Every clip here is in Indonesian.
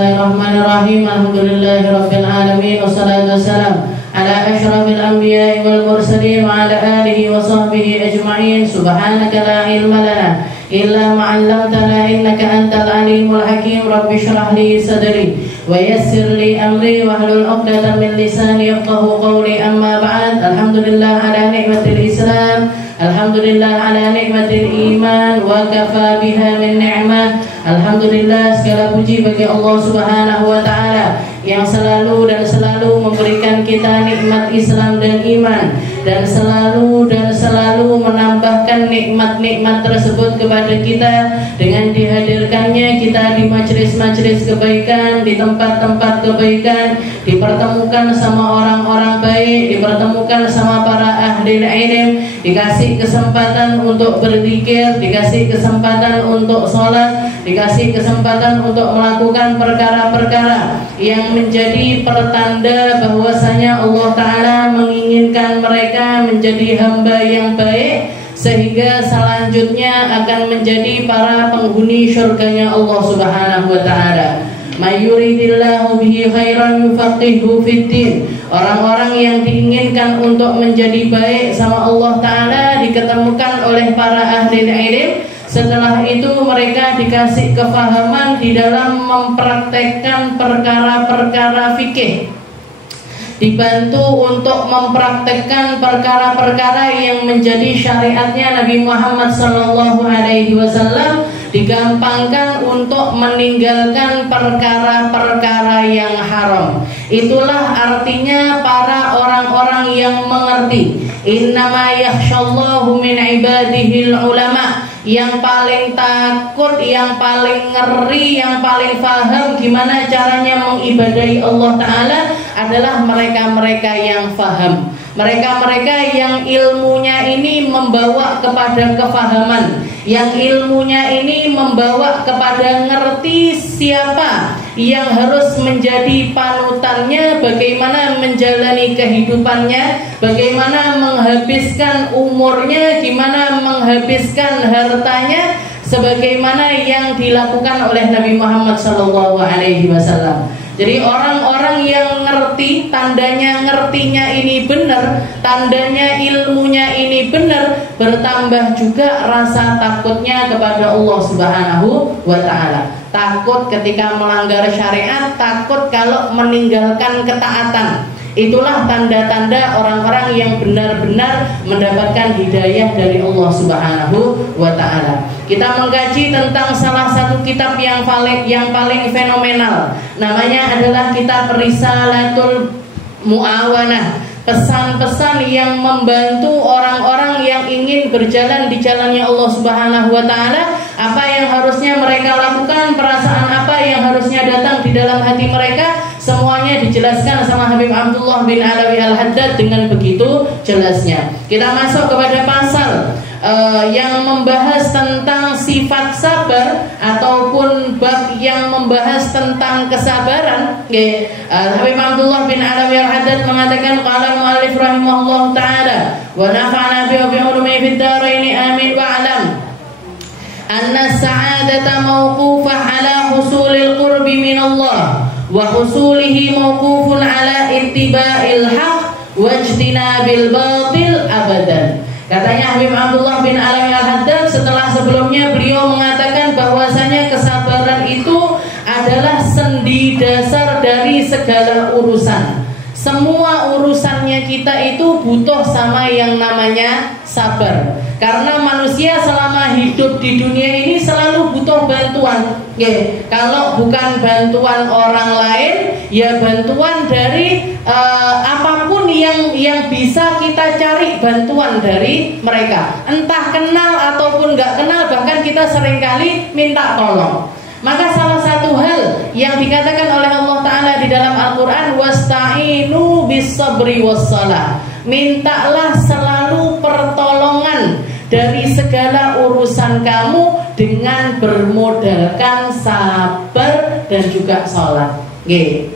Bismillahirrahmanirrahim. Alhamdulillahirabbil alamin wassalatu wassalamu ala asyrafil anbiya'i wal mursalin wa ala alihi wa sahbihi ajma'in. Subhanaka la ilma lana illa ma 'allamtana innaka antal alimul hakim. Rabbi shrah li sadri wa yassir li amri wahlul 'uqdatam min lisani yafqahu qawli. Amma ba'd. Alhamdulillah ala ni'matil Islam, alhamdulillah ala nikmatil iman, wa kafa biha min ni'mah. Alhamdulillah, segala puji bagi Allah Subhanahu wa taala yang selalu memberikan kita nikmat Islam dan iman, dan selalu menambahkan nikmat-nikmat tersebut kepada kita dengan dihadirkannya kita di majelis-majelis kebaikan, di tempat-tempat kebaikan, dipertemukan sama orang-orang baik, dipertemukan sama para ahli ilmu, dikasih kesempatan untuk berzikir, dikasih kesempatan untuk sholat, dikasih kesempatan untuk melakukan perkara-perkara yang menjadi pertanda bahwasanya Allah Ta'ala menginginkan mereka menjadi hamba yang baik, sehingga selanjutnya akan menjadi para penghuni syurganya Allah Subhanahu wa Ta'ala. Mayuridillahu bihi khairan yufaqihu fiddin. Orang-orang yang diinginkan untuk menjadi baik sama Allah Ta'ala diketemukan oleh para ahli ilmu. Setelah itu mereka dikasih kefahaman di dalam mempraktekkan perkara-perkara fikih, dibantu untuk mempraktekkan perkara-perkara yang menjadi syariatnya Nabi Muhammad SAW, digampangkan untuk meninggalkan perkara-perkara yang haram. Itulah artinya para orang-orang yang mengerti. Innama yakhshallahu min ibadihil ulama. Yang paling takut, yang paling ngeri, yang paling paham gimana caranya mengibadahi Allah Ta'ala adalah mereka-mereka yang paham, mereka-mereka yang ilmunya ini membawa kepada kefahaman, yang ilmunya ini membawa kepada ngerti siapa yang harus menjadi panutannya, bagaimana menjalani kehidupannya, bagaimana menghabiskan umurnya, gimana menghabiskan hartanya, sebagaimana yang dilakukan oleh Nabi Muhammad SAW. Jadi orang-orang yang ngerti, tandanya ngertinya ini benar, tandanya ilmunya ini benar, bertambah juga rasa takutnya kepada Allah Subhanahu wa Ta'ala. Takut ketika melanggar syariat, takut kalau meninggalkan ketaatan. Itulah tanda-tanda orang-orang yang benar-benar mendapatkan hidayah dari Allah Subhanahu wa Ta'ala. Kita mengkaji tentang salah satu kitab yang paling fenomenal. Namanya adalah kitab Risalatul Mu'awanah. Pesan-pesan yang membantu orang-orang yang ingin berjalan di jalannya Allah Subhanahu wa Ta'ala. Apa yang harusnya mereka lakukan, perasaan apa yang harusnya datang di dalam hati mereka, semuanya dijelaskan sama Habib Abdullah bin Alawi Al-Haddad dengan begitu jelasnya. Kita masuk kepada pasal yang membahas tentang sifat sabar, ataupun bab yang membahas tentang kesabaran. Habib Abdullah bin Alawi Al-Haddad mengatakan, qala al-mu'allif rahimahullah ta'ala wa nafa'ana bi ulumi fid dharain amin, wa alam anna sa'adata mawqufah ala husulil qurbi min Allah wa husulihi mawqufun ala ittiba'il haq wa ijtinabil batil abadan. Katanya Habib Abdullah bin Alawi Al-Haddad, setelah sebelumnya beliau mengatakan bahwasanya kesabaran itu adalah sendi dasar dari segala urusan. Semua urusannya kita itu butuh sama yang namanya sabar. Karena manusia selama hidup di dunia ini selalu butuh bantuan. Kalau bukan bantuan orang lain, ya bantuan dari apapun yang bisa kita cari bantuan dari mereka. Entah kenal ataupun gak kenal, bahkan kita seringkali minta tolong. Maka salah satu hal yang dikatakan oleh Allah Ta'ala di dalam Al-Quran, wasta'inu bis-sabri was-salah. Mintalah selalu pertolongan dari segala urusan kamu dengan bermodalkan sabar dan juga sholat.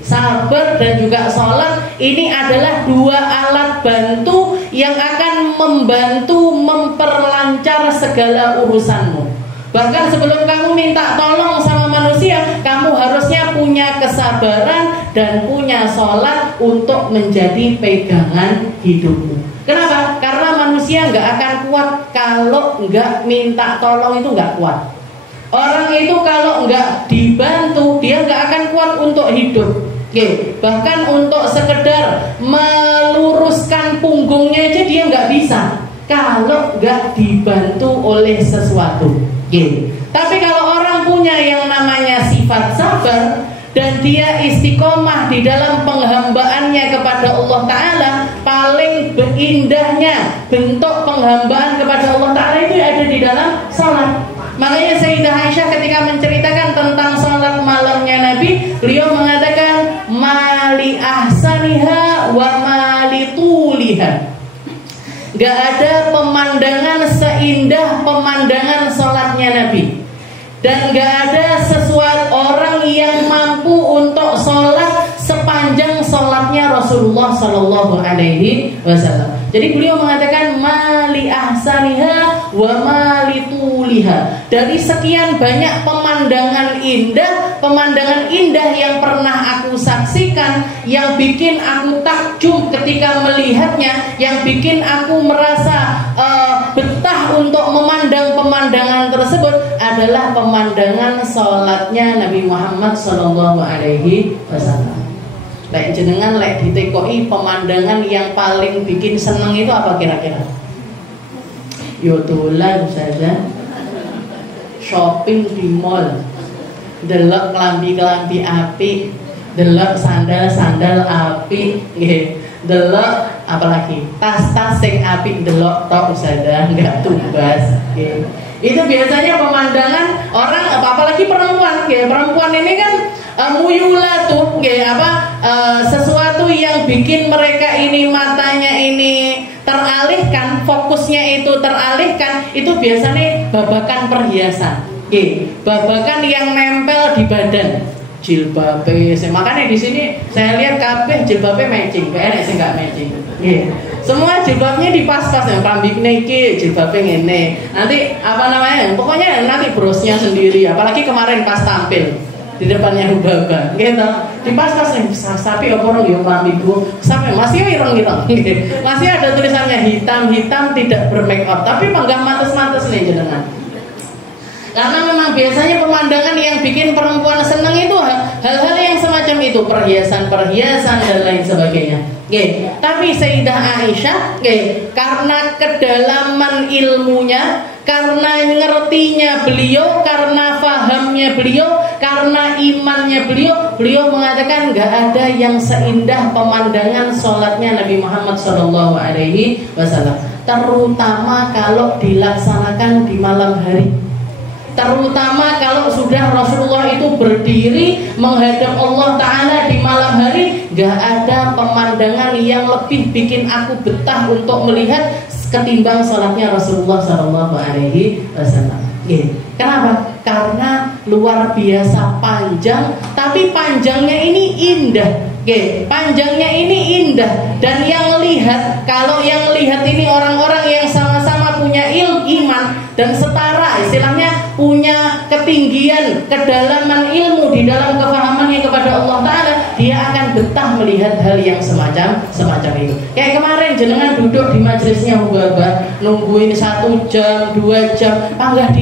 Sabar dan juga sholat ini adalah dua alat bantu yang akan membantu memperlancar segala urusanmu. Bahkan sebelum kamu minta tolong sama manusia, kamu harusnya punya kesabaran dan punya sholat untuk menjadi pegangan hidupmu. Kenapa? Karena manusia nggak akan kuat kalau nggak minta tolong, itu nggak kuat. Orang itu kalau nggak dibantu, dia nggak akan kuat untuk hidup. Oke, bahkan untuk sekedar meluruskan punggungnya aja dia nggak bisa kalau nggak dibantu oleh sesuatu. Oke. Tapi kalau orang punya yang namanya sifat sabar dan dia istiqomah di dalam penghambaannya kepada Allah Ta'ala, paling indahnya bentuk penghambaan kepada Allah Ta'ala itu ada di dalam salat. Makanya Sayyidah Aisyah ketika menceritakan tentang salat malamnya Nabi, beliau mengatakan mali ahsaniha wa mali tuliha. Gak ada pemandangan seindah pemandangan salatnya Nabi, dan gak ada sesuatu orang yang mampu untuk sholat sepanjang sholatnya Rasulullah Sallallahu Alaihi Wasallam. Jadi beliau mengatakan mali ahsaniha wa mali tuliha. Dari sekian banyak pemandangan indah yang pernah aku saksikan, yang bikin aku takjub ketika melihatnya, yang bikin aku merasa betah untuk memandang pemandangan tersebut adalah pemandangan sholatnya Nabi Muhammad Sallallahu Alaihi Wasallam. Lek jenengan lek ditekoi pemandangan yang paling bikin seneng itu apa kira-kira? Yo dolan saja, shopping di mall, delok kelambi-kelambi api, delok sandal-sandal api, nggih. Delok apalagi tas-tas sing api, delok tok saja enggak tumbas, nggih. Itu biasanya pemandangan orang, apalagi perempuan, nggih. Perempuan ini kan muyula tuh, sesuatu yang bikin mereka ini matanya ini teralihkan, fokusnya itu teralihkan, itu biasanya babakan perhiasan, babakan yang nempel di badan, jilbabe. Makanya di sini saya lihat kabeh jilbabe matching, sih nggak matching. Semua jilbabnya dipas-pas, yang pambik niki, jilbabnya ngene. Nanti apa namanya? Pokoknya nanti brosnya sendiri. Apalagi kemarin pas tampil di depannya Hubaba, gitu. Dipas-pas nih, sapi apa orang yang pambikku, sampai masih ireng-ireng. Masih ada tulisannya hitam tidak bermake up, tapi panggah mantes-mantes nih jenengan. Karena memang biasanya pemandangan yang bikin perempuan senang itu hal-hal yang semacam itu, perhiasan-perhiasan dan lain sebagainya. Tapi Sayyidah Aisyah, karena kedalaman ilmunya, karena ngertinya beliau, karena fahamnya beliau, karena imannya beliau mengatakan gak ada yang seindah pemandangan sholatnya Nabi Muhammad SAW, terutama kalau dilaksanakan di malam hari. Terutama kalau sudah Rasulullah itu berdiri menghadap Allah Ta'ala di malam hari, gak ada pemandangan yang lebih bikin aku betah untuk melihat ketimbang sholatnya Rasulullah SAW. Kenapa? Karena luar biasa panjang, tapi panjangnya ini indah. Panjangnya ini indah, dan yang lihat, kalau yang lihat ini orang-orang yang sama-sama punya iman dan setara, istilahnya punya ketinggian, kedalaman ilmu di dalam kefahamannya kepada Allah Ta'ala, dia akan betah melihat hal yang semacam itu. Kayak kemarin jenengan duduk di majelisnya Hubaba, nungguin 1 jam, 2 jam, panggah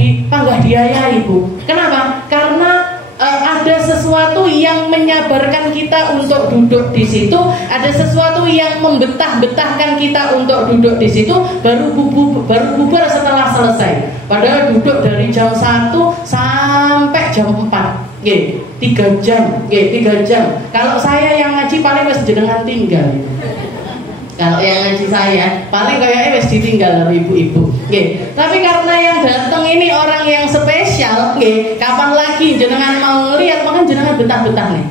diayai Bu. Kenapa? Karena ada sesuatu yang menyabarkan kita untuk duduk di situ, ada sesuatu yang membetah-betahkan kita untuk duduk di situ, baru bubar setelah selesai. Padahal duduk dari jam 1 sampai jam 4, 3 jam. Kalau saya yang ngaji paling wis jenengan tinggal. Kalau yang ngaji saya paling kayaknya wis ditinggal dari ibu-ibu. Tapi karena yang datang ini orang yang spesial, kapan lagi jenengan mau ngelihat, maka jenengan betah-betah nih.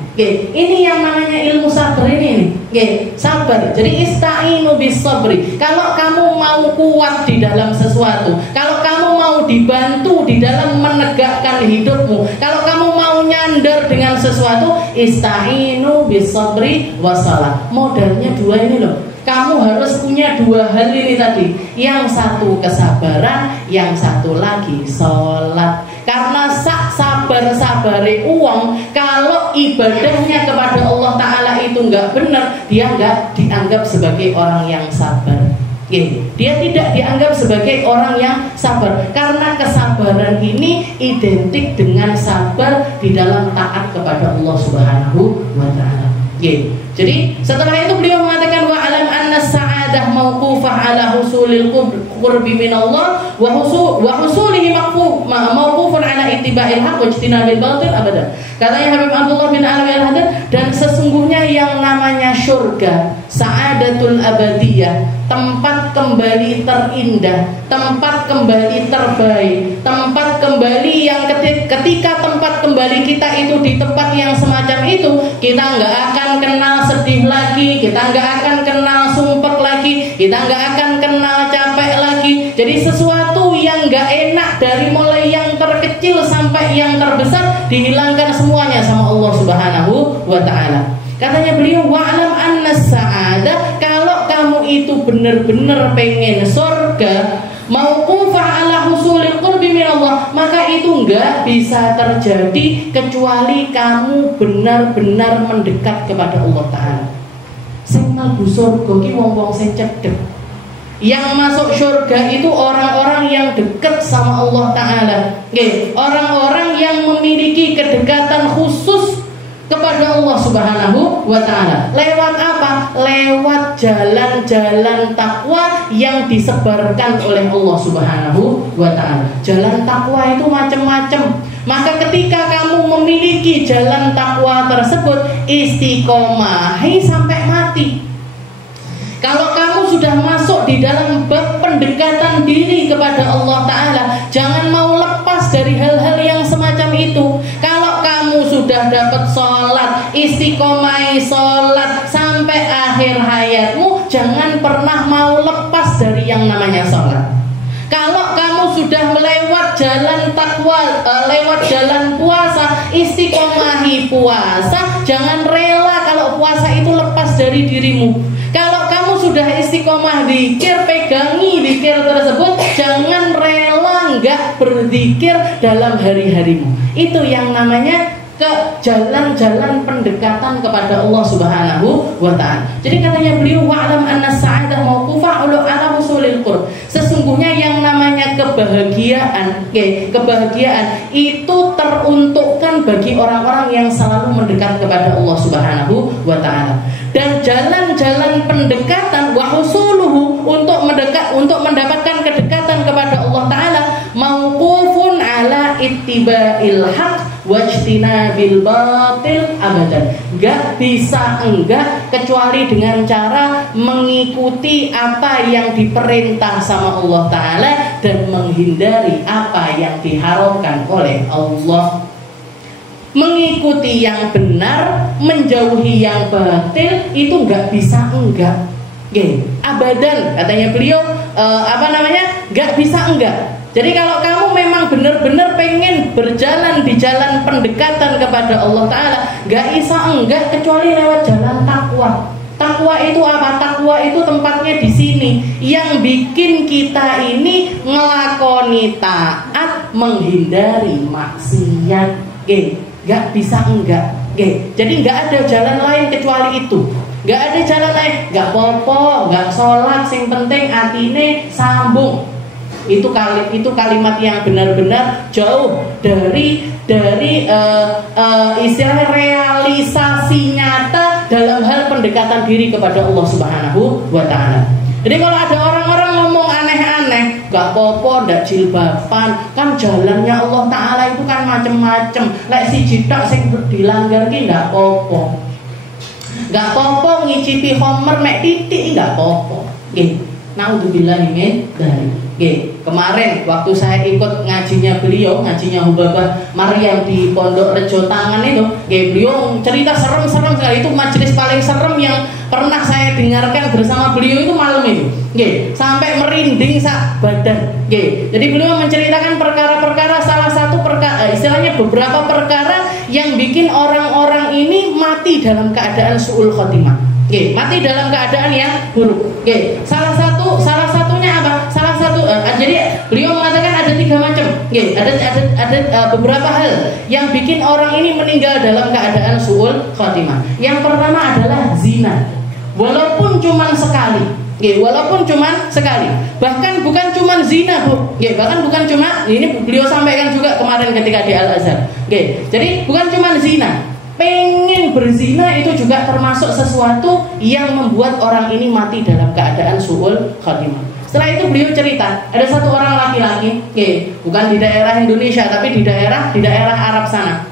Ini yang namanya ilmu sabar ini nih. Sabar. Jadi istainu bis sabri. Kalau kamu mau kuat di dalam sesuatu, kalau kamu mau dibantu di dalam menegakkan hidupmu, kalau kamu mau nyandar dengan sesuatu, istainu bis sabri wassalah. Modalnya 2 ini loh. Kamu harus punya 2 hal ini tadi. Yang satu kesabaran, yang satu lagi sholat. Karena sabar-sabare uang, kalau ibadahnya kepada Allah Ta'ala itu nggak benar, dia nggak dianggap sebagai orang yang sabar. Dia tidak dianggap sebagai orang yang sabar, karena kesabaran ini identik dengan sabar di dalam taat kepada Allah Subhanahu wa Ta'ala. Jadi setelah itu beliau mengatakan wa alam anna sa'adah mauqufah ala husulil qurbi min Allah wa husulihi mauqufun ala ittiba'il haq wa ijtinabil batil abadan. Katanya Habib Abdullah bin Alwi Al-Haddad, dan sesungguhnya yang namanya syurga, sa'adatul abadiyah, tempat kembali terindah, tempat kembali terbaik, tempat kembali yang ketika tempat kembali kita itu di tempat yang semacam itu, kita nggak akan kenal sedih lagi, kita nggak akan kenal sumpek lagi, kita nggak akan kenal capek lagi. Jadi sesuatu yang nggak enak dari mulai yang terkecil sampai yang terbesar dihilangkan semuanya sama Allah Subhanahu wa Ta'ala. Katanya beliau wa'lam anna sa'adah, kalau kamu itu benar-benar pengen surga, mauqufah ala husulil qurbi min Allah, maka itu enggak bisa terjadi kecuali kamu benar-benar mendekat kepada Allah Ta'ala. Sing mlebu surga ki wong-wong sing cedhek. Yang masuk surga itu orang-orang yang dekat sama Allah Ta'ala. Orang-orang yang memiliki kedekatan khusus kepada Allah Subhanahu wa Ta'ala. Lewat apa? Lewat jalan-jalan takwa yang disebarkan oleh Allah Subhanahu wa Ta'ala. Jalan takwa itu macam-macam. Maka ketika kamu memiliki jalan takwa tersebut, istiqomahi sampai mati. Kalau kamu sudah masuk di dalam bab pendekatan diri kepada Allah Ta'ala, jangan mau lepas dari hal-hal yang semacam itu. Kalau kamu sudah dapat sholat, istiqomai sholat sampai akhir hayatmu, jangan pernah mau lepas dari yang namanya sholat. Kalau kamu sudah melewat jalan takwa, lewat jalan puasa, istiqomahi puasa, jangan rela kalau puasa itu lepas dari dirimu. Kalau kamu sudah istiqomah zikir, pegangi zikir tersebut, jangan rela nggak berzikir dalam hari-harimu. Itu yang namanya ke jalan-jalan pendekatan kepada Allah Subhanahu wa Ta'ala. Jadi katanya beliau wa'lam anna sa'adah mauqufah ala husulil qurb. Sesungguhnya yang namanya kebahagiaan, kebahagiaan itu teruntukkan bagi orang-orang yang selalu mendekat kepada Allah Subhanahu wa Ta'ala. Dan jalan-jalan pendekatan wa husuluhu untuk mendapatkan kedekatan kepada Allah Ta'ala mauqufun ala ittiba'il haq wajtinabil batil abadan. Gak bisa enggak kecuali dengan cara mengikuti apa yang diperintah sama Allah Ta'ala dan menghindari apa yang diharamkan oleh Allah. Mengikuti yang benar, menjauhi yang batil, itu nggak bisa enggak. Abadan katanya beliau, nggak bisa enggak. Jadi kalau kamu memang benar-benar pengen berjalan di jalan pendekatan kepada Allah Ta'ala, nggak bisa enggak kecuali lewat jalan takwa. Takwa itu apa? Takwa itu tempatnya di sini, yang bikin kita ini ngelakoni taat, menghindari maksiat. Gak bisa enggak. Jadi gak ada jalan lain kecuali itu. Gak ada jalan lain. Gak popo, gak sholat, sing penting atine sambung. Itu kalimat yang benar-benar jauh dari istilah realisasi nyata dalam hal pendekatan diri kepada Allah Subhanahu wa Ta'ala. Jadi kalau ada orang-orang ngomong aneh-aneh, gak popo, ndak jilbaban, kan jalannya Allah Ta'ala itu kan macem-macem. Lek si jidak sing dilanggar ki ndak popo. Gak popo ngicipi homer mek titik ndak popo. Nggih. Naudzubillah min dzalik. Kemarin waktu saya ikut ngajinya beliau, ngajinya Hubabah Maryam di Pondok Rejo Tangan itu, beliau cerita serem-serem sekali. Itu majelis paling serem yang pernah saya dengarkan bersama beliau itu malam itu. Sampai merinding sak badan. Jadi beliau menceritakan perkara-perkara, salah satu perkara, istilahnya beberapa perkara yang bikin orang-orang ini mati dalam keadaan su'ul khotimah. Mati dalam keadaan yang buruk. Salah satunya apa? Jadi beliau mengatakan ada 3 macam. Ada beberapa hal yang bikin orang ini meninggal dalam keadaan su'ul khatimah. Yang pertama adalah zina. Walaupun cuma sekali. Walaupun cuma sekali. Bahkan bukan cuma zina, Bu. Bahkan bukan cuma, ini beliau sampaikan juga kemarin ketika di Al-Azhar. Jadi bukan cuma zina. Pengen berzina itu juga termasuk sesuatu yang membuat orang ini mati dalam keadaan su'ul khatimah. Setelah itu beliau cerita, ada satu orang laki-laki, bukan di daerah Indonesia tapi di daerah Arab sana.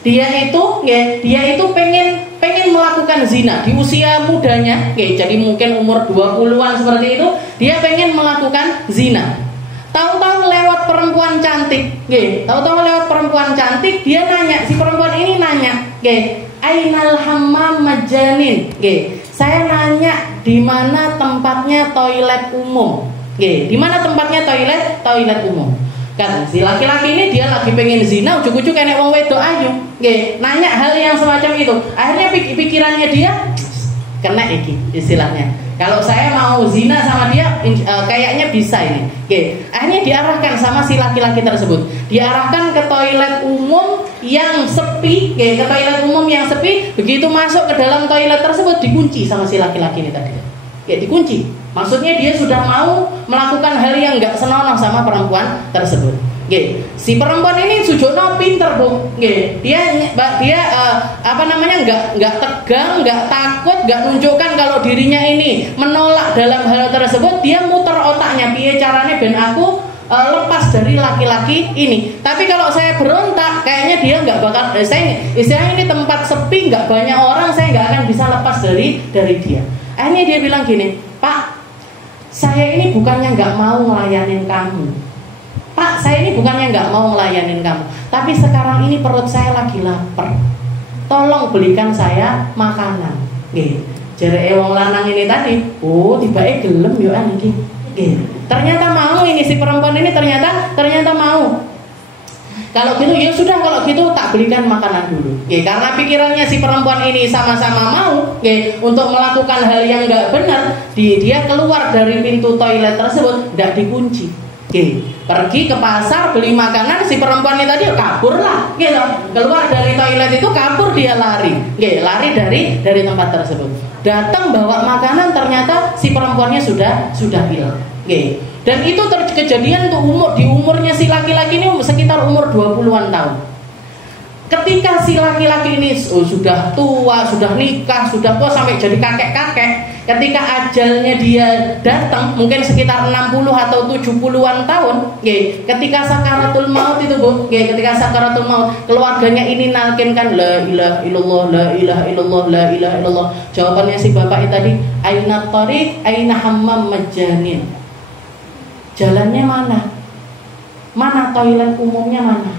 Dia itu pengen melakukan zina di usia mudanya, jadi mungkin umur 20-an seperti itu, dia pengen melakukan zina. Tahu-tahu lewat perempuan cantik, dia nanya, si perempuan ini nanya, ainal hammam majanin, saya nanya di mana tempatnya toilet umum, di mana tempatnya toilet umum. Kan si laki-laki ini dia lagi pengen zina, ujuk-ujuk enek wong wedok ayu, nanya hal yang semacam itu. Akhirnya pikirannya dia kena iki istilahnya. Kalau saya mau zina sama dia, kayaknya bisa ini. Akhirnya diarahkan sama si laki-laki tersebut. Diarahkan ke toilet umum yang sepi, Begitu masuk ke dalam toilet tersebut dikunci sama si laki-laki ini tadi. Dikunci. Maksudnya dia sudah mau melakukan hal yang nggak senonoh sama perempuan tersebut. Si perempuan ini sujono pinter, Bu. Dia nggak tegang, nggak takut, nggak nunjukkan kalau dirinya ini menolak dalam hal tersebut. Dia muter otaknya, piye caranya ben aku lepas dari laki-laki ini. Tapi kalau saya berontak, kayaknya dia nggak bakal. Istilahnya ini tempat sepi, nggak banyak orang, saya nggak akan bisa lepas dari dia. Akhirnya dia bilang gini, Pak, saya ini bukannya nggak mau ngelayanin kamu. Pak, saya ini bukannya nggak mau ngelayanin kamu, tapi sekarang ini perut saya lagi lapar. Tolong belikan saya makanan. Jere wong lanang ini tadi, tiba-tiba gelem yo iki. Ternyata mau ini si perempuan ini ternyata mau. Kalau gitu ya sudah, kalau gitu tak belikan makanan dulu. Karena pikirannya si perempuan ini sama-sama mau untuk melakukan hal yang nggak benar, dia keluar dari pintu toilet tersebut, tidak dikunci. Pergi ke pasar beli makanan, si perempuan ini tadi kabur lah, keluar dari toilet itu kabur, dia lari dari tempat tersebut. Datang bawa makanan, ternyata si perempuannya sudah hilang. Dan itu kejadian di umurnya si laki-laki ini sekitar umur 20-an tahun. Ketika si laki-laki ini sudah tua, sudah nikah, sudah tua sampai jadi kakek-kakek, ketika ajalnya dia datang mungkin sekitar 60 atau 70-an tahun, ketika sakaratul maut itu, Bu, ketika sakaratul maut, keluarganya ini nalkinkan la ilaha illallah, la ilaha illallah, la ilaha illallah. Jawabannya si bapak itu tadi, aina tariq, aina hammam majanin. Jalannya mana? Mana toilet umumnya mana?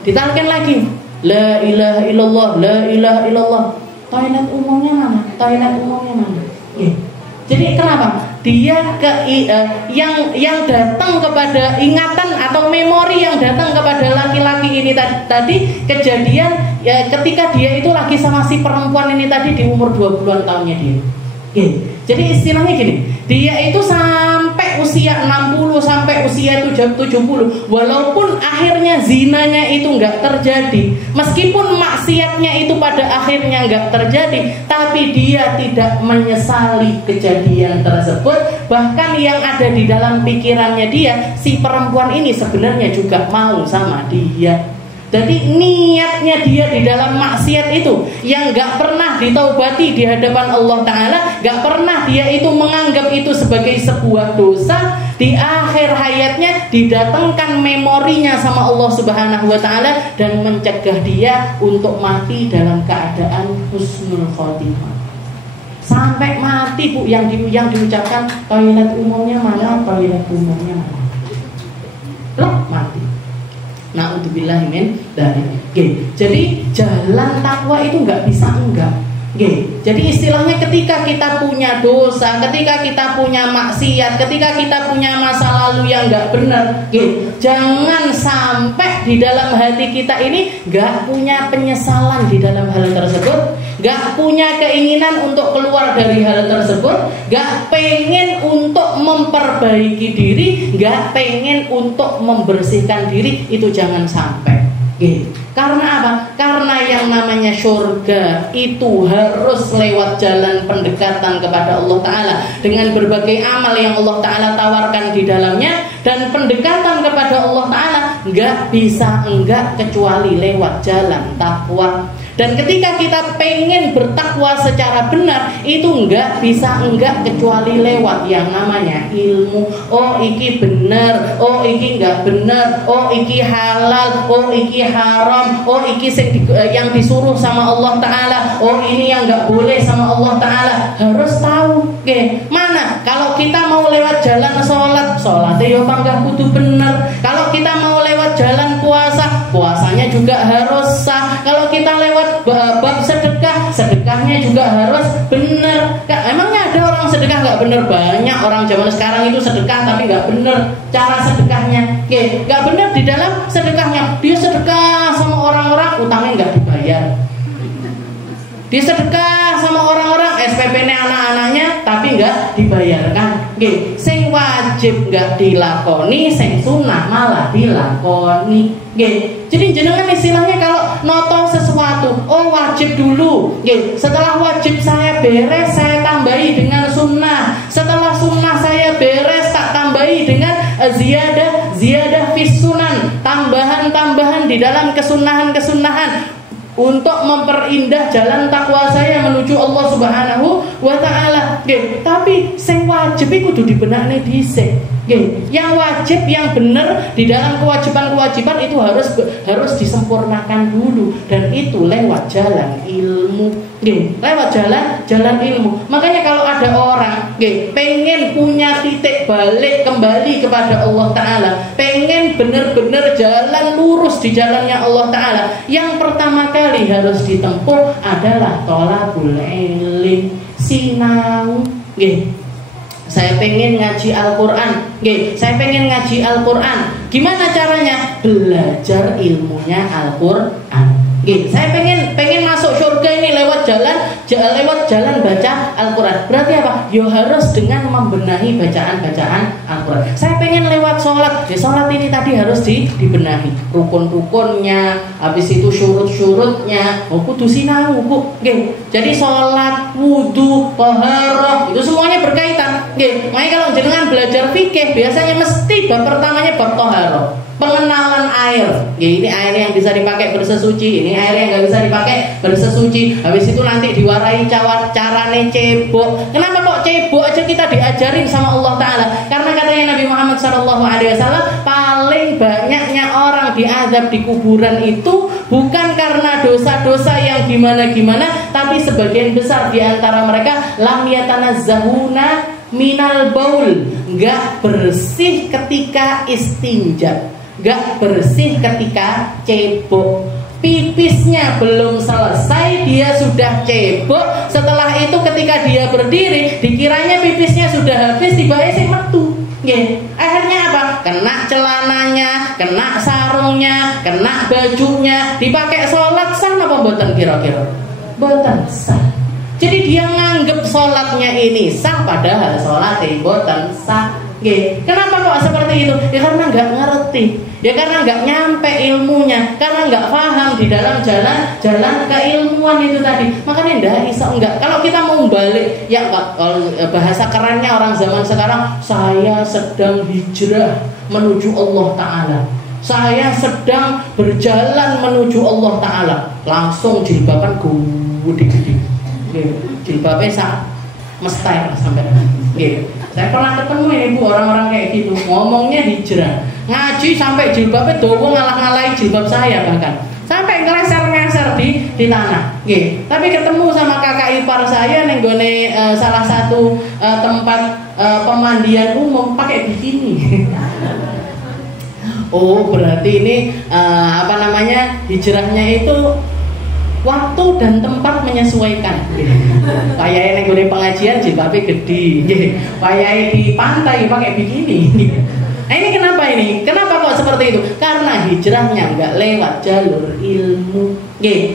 Ditalkin lagi, la ilaha illallah, la ilaha illallah. Toilet umumnya mana? Jadi kenapa? Dia yang datang kepada ingatan atau memori yang datang kepada laki-laki ini tadi kejadian ketika dia itu lagi sama si perempuan ini tadi di umur 20-an tahunnya dia. Jadi istilahnya gini, dia itu sampai usia 60 sampai usia 70, walaupun akhirnya zinanya itu nggak terjadi, meskipun maksiatnya itu pada akhirnya nggak terjadi, tapi dia tidak menyesali kejadian tersebut. Bahkan yang ada di dalam pikirannya dia, si perempuan ini sebenarnya juga mau sama dia. Jadi niatnya dia di dalam maksiat itu yang gak pernah ditaubati di hadapan Allah Ta'ala, gak pernah dia itu menganggap itu sebagai sebuah dosa. Di akhir hayatnya didatangkan memorinya sama Allah Subhanahu Wa Ta'ala dan mencegah dia untuk mati dalam keadaan husnul khotimah. Sampai mati, Bu, yang diucapkan toilet umumnya mana, loh, mati. Na'udzubillah min dzalik. Jadi jalan takwa itu nggak bisa enggak. Jadi istilahnya ketika kita punya dosa, ketika kita punya maksiat, ketika kita punya masa lalu yang nggak benar, jangan sampai di dalam hati kita ini nggak punya penyesalan di dalam hal tersebut, nggak punya keinginan untuk keluar dari hal tersebut, nggak pengen untuk memperbaiki diri, nggak pengen untuk membersihkan diri, itu jangan sampai. Karena apa? Karena yang namanya surga itu harus lewat jalan pendekatan kepada Allah Ta'ala dengan berbagai amal yang Allah Ta'ala tawarkan di dalamnya. Dan pendekatan kepada Allah Ta'ala nggak bisa enggak kecuali lewat jalan takwa. Dan ketika kita pengen bertakwa secara benar, itu enggak bisa enggak kecuali lewat yang namanya ilmu. Oh iki bener, oh iki enggak bener, oh iki halal, oh iki haram, oh iki yang disuruh sama Allah Ta'ala, oh ini yang enggak boleh sama Allah Ta'ala. Harus tahu, mana kalau kita mau lewat jalan sholatnya ya enggak kudu bener. Kalau kita mau lewat jalan puasanya juga harus sah. Kalau kita lewat bab sedekahnya juga harus benar. Emangnya ada orang sedekah nggak benar? Banyak orang zaman sekarang itu sedekah tapi nggak benar cara sedekahnya. Nggak benar di dalam sedekahnya. Dia sedekah sama orang-orang, utangnya nggak dibayar. Dia sedekah sama orang-orang, SPP-nya anak-anaknya tapi nggak dibayarkan. Sing wajib nggak dilakoni, sing sunnah malah dilakoni. Jadi jenengan istilahnya kalau noto sesuatu, oh wajib dulu. Setelah wajib saya beres, saya tambahi dengan sunnah. Setelah sunnah saya beres, tak tambahi dengan ziyadah fis sunan, tambahan di dalam kesunahan untuk memperindah jalan takwa saya menuju Allah Subhanahu wa Ta'ala. Tapi sing wajib iku kudu dibenakne dhisik. Yang wajib, yang benar di dalam kewajiban-kewajiban itu harus disempurnakan dulu, dan itu lewat jalan ilmu. Lewat jalan ilmu. Makanya kalau ada orang pengen punya titik balik kembali kepada Allah Ta'ala, pengen benar-benar jalan lurus di jalannya Allah Ta'ala, yang pertama kali harus ditempuh adalah thalabul ilm, sinau. Saya pengen ngaji Al-Quran. Saya pengen ngaji Al-Quran. Gimana caranya? Belajar ilmunya Al-Quran. Saya pengen masuk surga ini lewat jalan baca Al-Quran. Berarti apa? Ya harus dengan membenahi bacaan Al-Quran. Saya pengen lewat sholat. Sholat ini tadi harus dibenahi, rukun-rukunnya, habis itu syurut-syurutnya. Kudu sinau, jadi sholat, wudu, taharah, itu semuanya berkaitan. Makanya kalau jenengan belajar fikih, biasanya mesti bab pertamanya bab taharah, pengenalan air. Ini air yang bisa dipakai bersesuci, ini air yang nggak bisa dipakai bersesuci. Habis itu nanti diwarai carane cebok. Kenapa kok cebok aja kita diajarin sama Allah Ta'ala? Karena katanya Nabi Muhammad SAW, paling banyaknya orang diazab di kuburan itu bukan karena dosa-dosa yang gimana-gimana, tapi sebagian besar di antara mereka lam yatanazzahuna minal baul, nggak bersih ketika istinja, nggak bersih ketika cebok. Pipisnya belum selesai dia sudah cebok. Setelah itu ketika dia berdiri, dikiranya pipisnya sudah habis, tiba-tiba sing metu. Akhirnya apa? Kena celananya, kena sarungnya, kena bajunya, dipakai sholat, sah apa mboten kira-kira? Mboten sah. Jadi dia nganggep sholatnya ini sah, padahal sholatnya mboten sah. Kenapa kok seperti itu? Ya karena nggak ngerti, ya karena nggak nyampe ilmunya, karena nggak paham di dalam jalan keilmuan itu tadi. Makanya ndak iso enggak. Kalau kita mau balik, ya kalau bahasa kerennya orang zaman sekarang, saya sedang hijrah menuju Allah Ta'ala, saya sedang berjalan menuju Allah Ta'ala, langsung jilbaban gede-gede, jilbabnya sak mestai sampai. Saya pernah ketemu ini Bu, orang-orang kayak gitu, ngomongnya hijrah, ngaji sampai jilbabnya dowo ngalah-ngalahin jilbab saya, bahkan sampai ngeleser-ngeser di tanah. Tapi ketemu sama kakak ipar saya nenggone salah satu tempat pemandian umum pakai bikini. Oh berarti ini hijrahnya itu waktu dan tempat menyesuaikan. Kayak yang gue pengajian jilbabnya gede, kayak di pantai pakai bikini. Nah ini kenapa ini? Kenapa kok seperti itu? Karena hijrahnya nggak lewat jalur ilmu.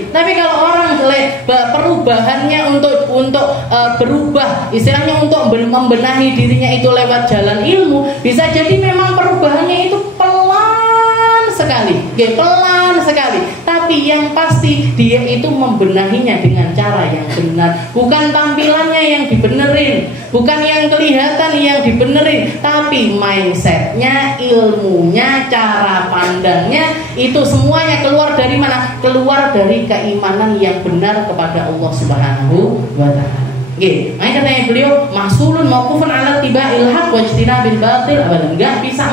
Tapi kalau orang perubahannya untuk berubah, istilahnya untuk membenahi dirinya itu lewat jalan ilmu, bisa jadi memang perubahannya itu pelan sekali. Tapi yang pasti dia itu membenahinya dengan cara yang benar, bukan tampilannya yang dibenerin, bukan yang kelihatan yang dibenerin, tapi mindsetnya, ilmunya, cara pandangnya, itu semuanya keluar dari mana? Keluar dari keimanan yang benar kepada Allah Subhanahu wa Ta'ala. Makanya katanya beliau mahsulun mauqufun ala tiba'il haq wa ijtinabil batil abadan. Enggak bisa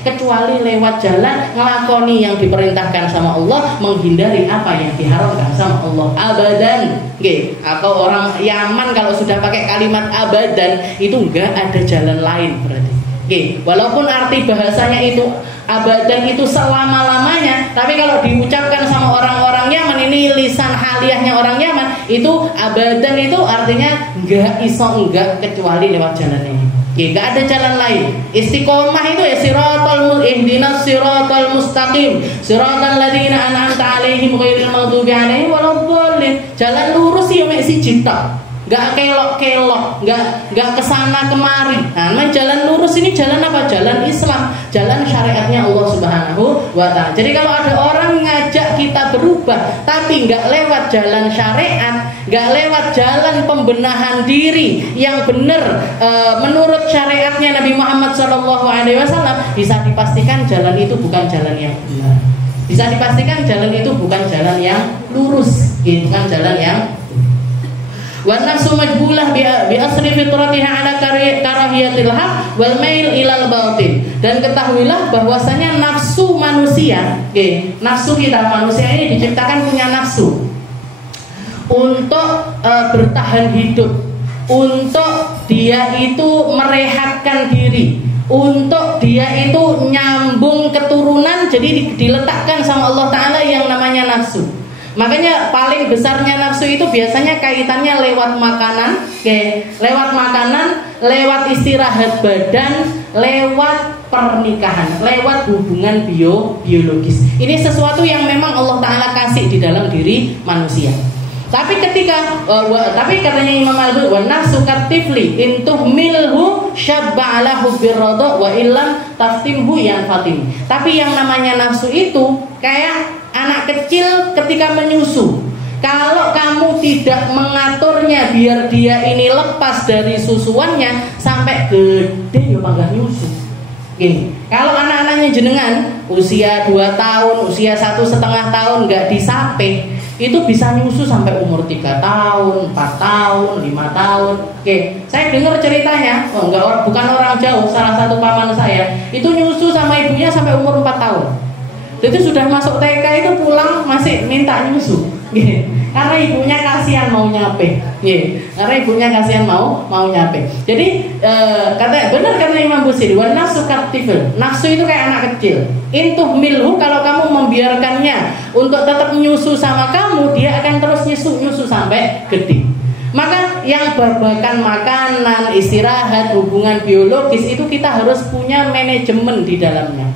kecuali lewat jalan ngelakoni yang diperintahkan sama Allah, menghindari apa yang diharamkan sama Allah abadan. Atau orang Yaman kalau sudah pakai kalimat abadan itu enggak ada jalan lain berarti. Walaupun arti bahasanya itu abadan itu selama-lamanya, tapi kalau diucapkan sama orang-orang Yaman, ini lisan haliyahnya orang Yaman, itu abadan itu artinya enggak kecuali lewat jalan ini. Enggak ada jalan lain. Istiqomah itu ya ihdinas siratal mustaqim, siratal ladzina an'amta 'alaihim ghairil maghdubi 'alaihim waladdallin. Jalan lurus ya mek siji tok. Gak kelok-kelok, gak kesana kemari. Nah, jalan lurus ini jalan apa? Jalan Islam, jalan syariatnya Allah Subhanahu wa Ta'ala. Jadi kalau ada orang ngajak kita berubah, tapi gak lewat jalan syariat, gak lewat jalan pembenahan diri yang benar menurut syariatnya Nabi Muhammad SAW, bisa dipastikan jalan itu bukan jalan yang benar. Bisa dipastikan jalan itu bukan jalan yang lurus, bukan jalan yang wa nafsu majbulah bi asri fitratiha ala karahiyatil haq wal mail ilal batil. Dan ketahuilah bahwasanya nafsu manusia, nafsu kita manusia ini diciptakan punya nafsu untuk bertahan hidup, untuk dia itu merehatkan diri, untuk dia itu nyambung keturunan. Jadi diletakkan sama Allah Ta'ala yang namanya nafsu. Makanya paling besarnya nafsu itu biasanya kaitannya lewat makanan, lewat istirahat badan, lewat pernikahan, lewat hubungan biologis. Ini sesuatu yang memang Allah Ta'ala kasih di dalam diri manusia. Tapi katanya Imam Al-Ghazali, wa nafsu katifli intuh milhu syabba ala hubbir radha wa illam taftimhu yan fatim. Tapi yang namanya nafsu itu kayak anak kecil ketika menyusu. Kalau kamu tidak mengaturnya biar dia ini lepas dari susuannya, sampai gede ya panggah nyusu. Kalau anak-anaknya jenengan usia 2 tahun, usia 1,5 tahun nggak disape, itu bisa nyusu sampai umur 3 tahun, 4 tahun, 5 tahun. Saya dengar ceritanya, bukan orang jauh, salah satu paman saya itu nyusu sama ibunya sampai umur 4 tahun. Jadi sudah masuk TK itu pulang masih minta nyusu, karena ibunya kasihan mau nyape, karena ibunya kasihan mau nyape. Jadi benar kata Imam Busiri, wa nafsu katifil, nafsu itu kayak anak kecil. Intuh milhu, kalau kamu membiarkannya untuk tetap nyusu sama kamu, dia akan terus nyusu sampai gede. Maka yang babakan makanan, istirahat, hubungan biologis itu kita harus punya manajemen di dalamnya.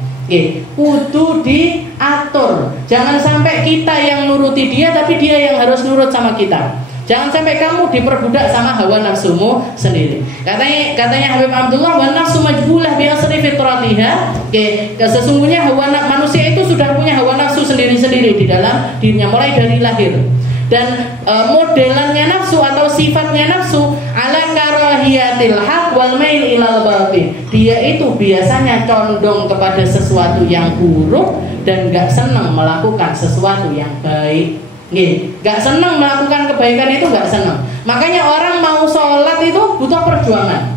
Kudu diatur. Jangan sampai kita yang nuruti dia, tapi dia yang harus nurut sama kita. Jangan sampai kamu diperbudak sama hawa nafsumu sendiri. Katanya Habib Abdullah, wa nafsu majbulah bi asri fitratiha. Sesungguhnya manusia itu sudah punya hawa nafsu sendiri-sendiri di dalam dirinya mulai dari lahir. Dan modelannya nafsu atau sifatnya nafsu ala karahiyatil haq wal mail ilal batil. Dia itu biasanya condong kepada sesuatu yang buruk dan gak senang melakukan sesuatu yang baik. Gak senang melakukan kebaikan itu gak senang. Makanya orang mau sholat itu butuh perjuangan.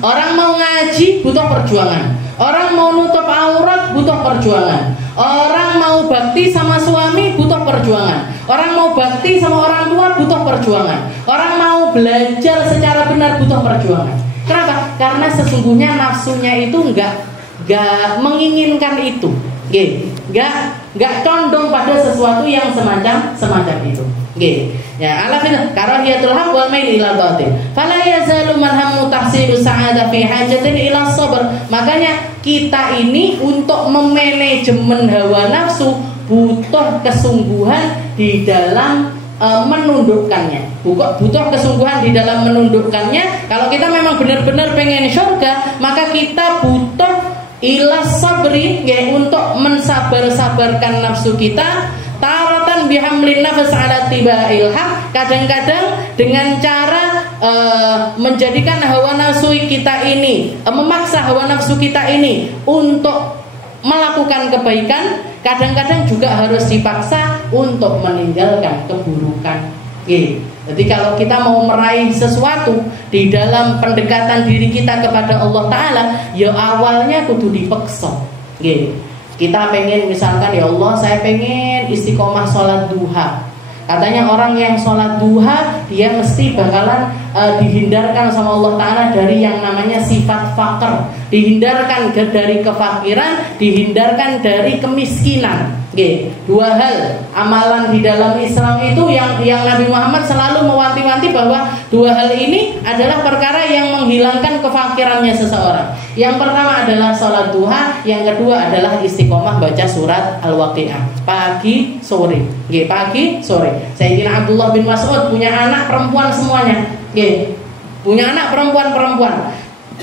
Orang mau ngaji butuh perjuangan. Orang mau nutup aurat butuh perjuangan. Orang mau bakti sama suami butuh perjuangan. Orang mau bakti sama orang tua butuh perjuangan. Orang mau belajar secara benar butuh perjuangan. Kenapa? Karena sesungguhnya nafsunya itu enggak menginginkan itu. Enggak condong pada sesuatu yang semacam itu. Nggih. Ya, ala karahiyatul haq wal mail ila batil. Fala yazalu man hammu tahsilu sa'adah fi hajatin ila sabr. Makanya kita ini untuk memanajemen hawa nafsu butuh kesungguhan di dalam menundukkannya. Butuh kesungguhan di dalam menundukkannya. Kalau kita memang benar-benar pengen surga, maka kita butuh ila sabri, ya, untuk mensabar-sabarkan nafsu kita. Taratan bihamlin nafs ala tibail haq, kadang-kadang dengan cara menjadikan hawa nafsu kita ini, memaksa hawa nafsu kita ini untuk melakukan kebaikan, kadang-kadang juga harus dipaksa untuk meninggalkan keburukan. Oke. Jadi kalau kita mau meraih sesuatu di dalam pendekatan diri kita kepada Allah Ta'ala, ya awalnya kudu dipaksa. Oke. Kita pengen misalkan, ya Allah saya pengen istiqomah sholat duha. Katanya orang yang sholat duha dia mesti bakalan dihindarkan sama Allah Ta'ala dari yang namanya sifat fakir, dihindarkan dari kefakiran, dihindarkan dari kemiskinan. Oke, dua hal amalan di dalam Islam itu yang Nabi Muhammad selalu mewanti-wanti bahwa dua hal ini adalah perkara yang menghilangkan kefakirannya seseorang. Yang pertama adalah sholat duha, yang kedua adalah istiqomah baca surat Al-Waqi'ah pagi sore. Oke, pagi sore. Sayyidina Abdullah bin Mas'ud punya anak perempuan semuanya. Oke, punya anak perempuan.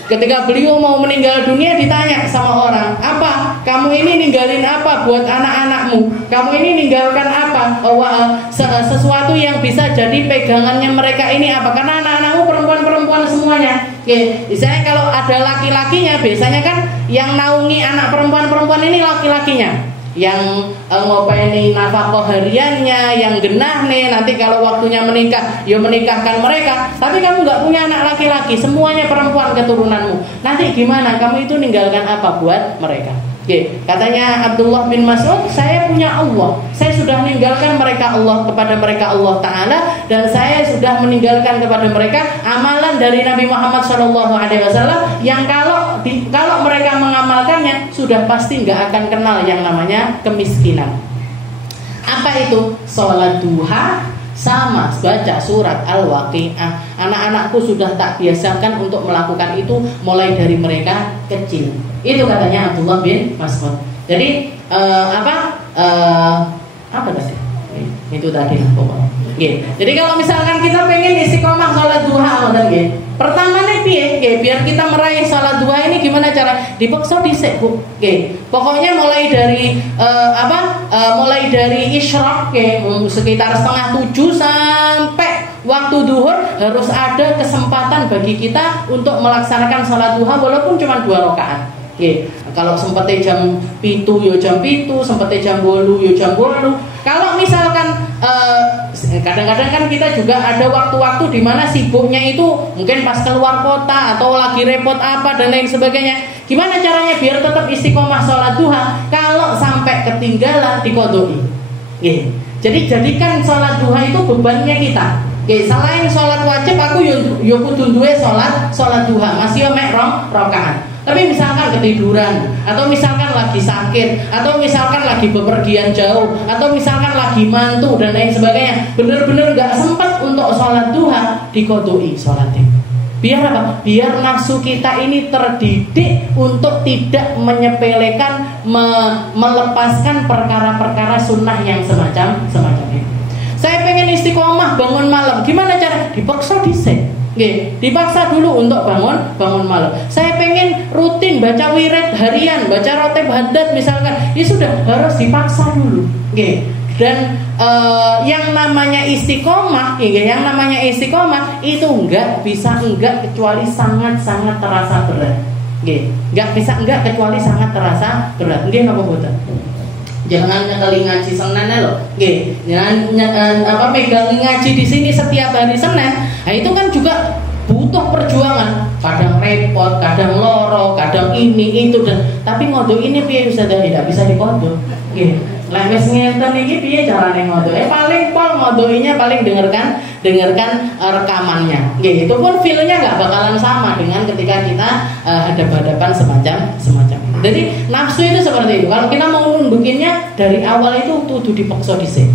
Ketika beliau mau meninggal dunia ditanya sama orang, apa? Kamu ini ninggalin apa buat anak-anakmu? Kamu ini ninggalkan apa? Sesuatu yang bisa jadi pegangannya mereka ini apa? Karena anak-anakmu perempuan-perempuan semuanya. Oke, misalnya kalau ada laki-lakinya, biasanya kan yang naungi anak perempuan-perempuan ini laki-lakinya, yang ngopeni nafkah hariannya, yang genah nih nanti kalau waktunya menikah, ya menikahkan mereka. Tapi kamu nggak punya anak laki-laki, semuanya perempuan keturunanmu. Nanti gimana? Kamu itu ninggalkan apa buat mereka? Oke, katanya Abdullah bin Mas'ud, saya punya Allah, saya sudah meninggalkan mereka Allah kepada mereka Allah Ta'ala, dan saya sudah meninggalkan kepada mereka amalan dari Nabi Muhammad SAW yang kalau mereka mengamalkannya sudah pasti nggak akan kenal yang namanya kemiskinan. Apa itu? Sholat duha sama baca surat Al-Waqi'ah. Anak-anakku sudah tak biasakan untuk melakukan itu mulai dari mereka kecil. Itu katanya Abdullah bin Mas'ud. Jadi apa tadi? Itu tadi pokoknya. Jadi kalau misalkan kita pengen istiqomah sholat duha, pertama nih biar kita meraih sholat duha ini gimana cara? Dipaksa dhisik, Bu. Pokoknya mulai dari mulai dari isyraq sekitar 6:30 sampai waktu duhur harus ada kesempatan bagi kita untuk melaksanakan sholat duha walaupun cuma 2 rakaat. Kalau sempetnya jam 7 ya jam 7, sempetnya jam 8 ya jam 8. Kalau misalkan kadang-kadang kan kita juga ada waktu-waktu di mana sibuknya itu mungkin pas keluar kota atau lagi repot apa dan lain sebagainya. Gimana caranya biar tetap istiqomah sholat duha? Kalau sampai ketinggalan diqodoi. Jadi jadikan sholat duha itu bebannya kita. Selain sholat wajib aku yo kudu duwe sholat duha, masih yo mek 2 rakaat. Tapi misalkan ketiduran, atau misalkan lagi sakit, atau misalkan lagi bepergian jauh, atau misalkan lagi mantu dan lain sebagainya, bener-bener gak sempat untuk sholat duha, diqodoi sholatnya. Biar apa? Biar nafsu kita ini terdidik untuk tidak menyepelekan, melepaskan perkara-perkara sunnah yang semacam ini. Saya pengen istiqomah bangun malam, gimana cara? Dipaksa dhisik. Dipaksa dulu untuk bangun malam. Saya pengen rutin baca wirid harian, baca rotib haddad misalkan, ya sudah harus dipaksa dulu. Dan yang namanya istiqomah, itu enggak kecuali sangat terasa berat. Enggak bisa kecuali sangat terasa berat. Napa mboten? Jangan nyekali ngaji Senin loh. Jangan megang ngaji di sini setiap hari Senin. Nah, itu kan juga butuh perjuangan. Kadang repot, kadang loro, kadang ini itu dan tapi ngodok ini piye bisa tidak bisa dikodok. Lah wis ngeten iki piye carane ngodok? Paling pol ngodokinya paling dengarkan rekamannya. Itu pun feel-nya enggak bakalan sama dengan ketika kita hadap-hadapan semacam ini. Jadi nafsu itu seperti itu. Kalau kita mau nundukinnya dari awal itu kudu dipaksa dhisik.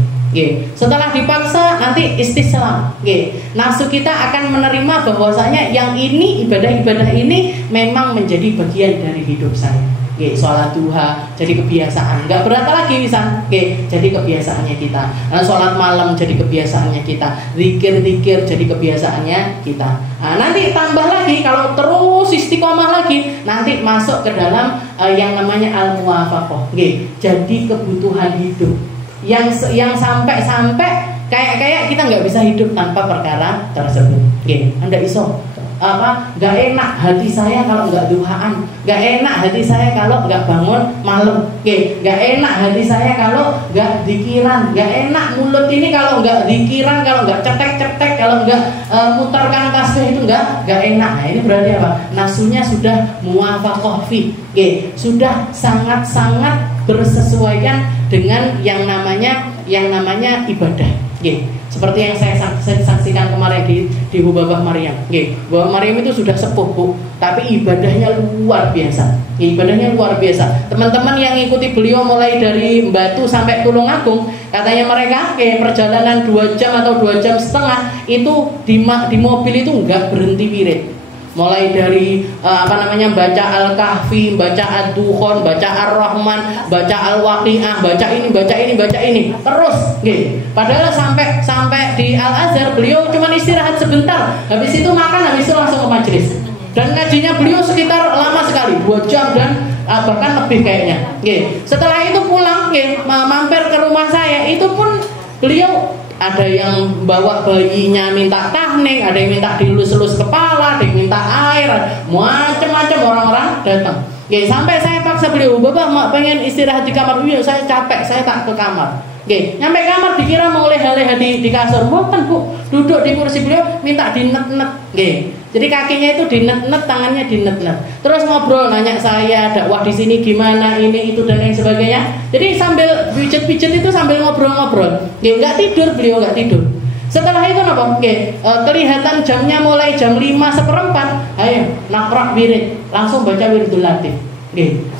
Setelah dipaksa nanti istislam. Nafsu kita akan menerima bahwasanya yang ini ibadah-ibadah ini memang menjadi bagian dari hidup saya. Sholat duha jadi kebiasaan, nggak berat lagi bisa. Jadi kebiasaannya kita. Sholat malam jadi kebiasaannya kita. Zikir-zikir jadi kebiasaannya kita. Nanti tambah lagi kalau terus istiqomah lagi, nanti masuk ke dalam yang namanya al-muwafaqah. Jadi kebutuhan hidup yang sampai kayak kita nggak bisa hidup tanpa perkara tersebut. Anda iso nggak enak hati saya kalau nggak duhaan, nggak enak hati saya kalau nggak bangun malam, nggak enak hati saya kalau nggak zikiran, nggak enak mulut ini kalau nggak zikiran, kalau nggak cetek, kalau nggak muterkan tasbih itu nggak enak. Nah ini berarti apa? Nafsunya sudah muwafaqah fi, sudah sangat bersesuaian dengan yang namanya ibadah. Seperti yang saya saksikan kemarin di Hubabah Maryam. Bahwa Maryam itu sudah sepuh, Bu, tapi ibadahnya luar biasa. Ibadahnya luar biasa. Teman-teman yang ikuti beliau mulai dari Batu sampai Tulungagung, katanya mereka perjalanan 2 jam atau 2 jam setengah itu di mobil itu nggak berhenti wirid. Mulai dari baca Al-Kahfi, baca Ad-Dukhan, baca Ar-Rahman, baca Al-Waqi'ah, baca ini terus. Padahal sampai di Al-Azhar beliau cuma istirahat sebentar, habis itu makan, habis itu langsung ke majelis. Dan ngajinya beliau sekitar lama sekali, 2 jam dan bahkan lebih kayaknya. Setelah itu pulang, mampir ke rumah saya, itu pun beliau ada yang bawa bayinya minta tahnik, ada yang minta dilus-lus kepala, ada yang minta air, macam-macam orang-orang datang. Sampai saya paksa beliau, Bapak pengen istirahat di kamar, iya saya capek, saya tak ke kamar. Nyampe kamar dikira mau leha-leha di kasur, bukan Bu, duduk di kursi beliau minta dinet-net. Jadi kakinya itu dinet-net, tangannya dinet-net. Terus ngobrol, nanya saya dakwah di sini gimana, ini itu dan lain sebagainya. Jadi sambil pijet-pijet itu sambil ngobrol-ngobrol. Nggak tidur beliau, nggak tidur. Setelah itu apa? Kelihatan jamnya mulai jam 5:15. Ayo nakrak wirid, langsung baca wiridul latif.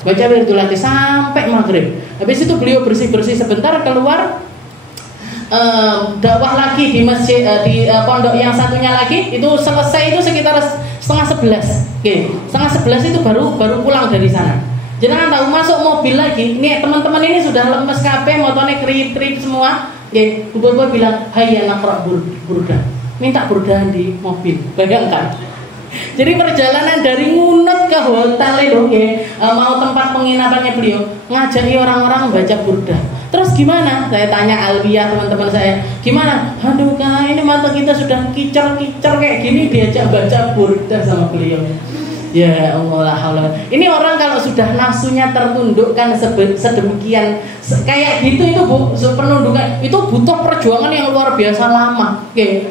Baca wiridul latif sampai maghrib. Habis itu beliau bersih-bersih sebentar, keluar dakwah lagi di masjid, di pondok yang satunya lagi. Itu selesai itu sekitar 10:30. 10:30 itu baru pulang dari sana. Jangan tahu masuk mobil lagi. Ini teman-teman ini sudah lemes kabeh, motornya krip-krip semua. Gubernur bilang, "Hayya naqra burda." Minta burdahan di mobil. Bayangkan. Jadi perjalanan dari Ngunut ke hotel itu, mau tempat penginapannya beliau, ngajari orang-orang baca burda. Terus gimana? Saya tanya Alwiyah teman-teman saya, gimana? Aduh Kak, ini mata kita sudah kicer-kicer kayak gini, diajak baca burda sama beliau. Ya Allah. Ini orang kalau sudah nafsunya tertundukkan sedemikian kayak gitu, itu Bu, penundukan itu butuh perjuangan yang luar biasa lama.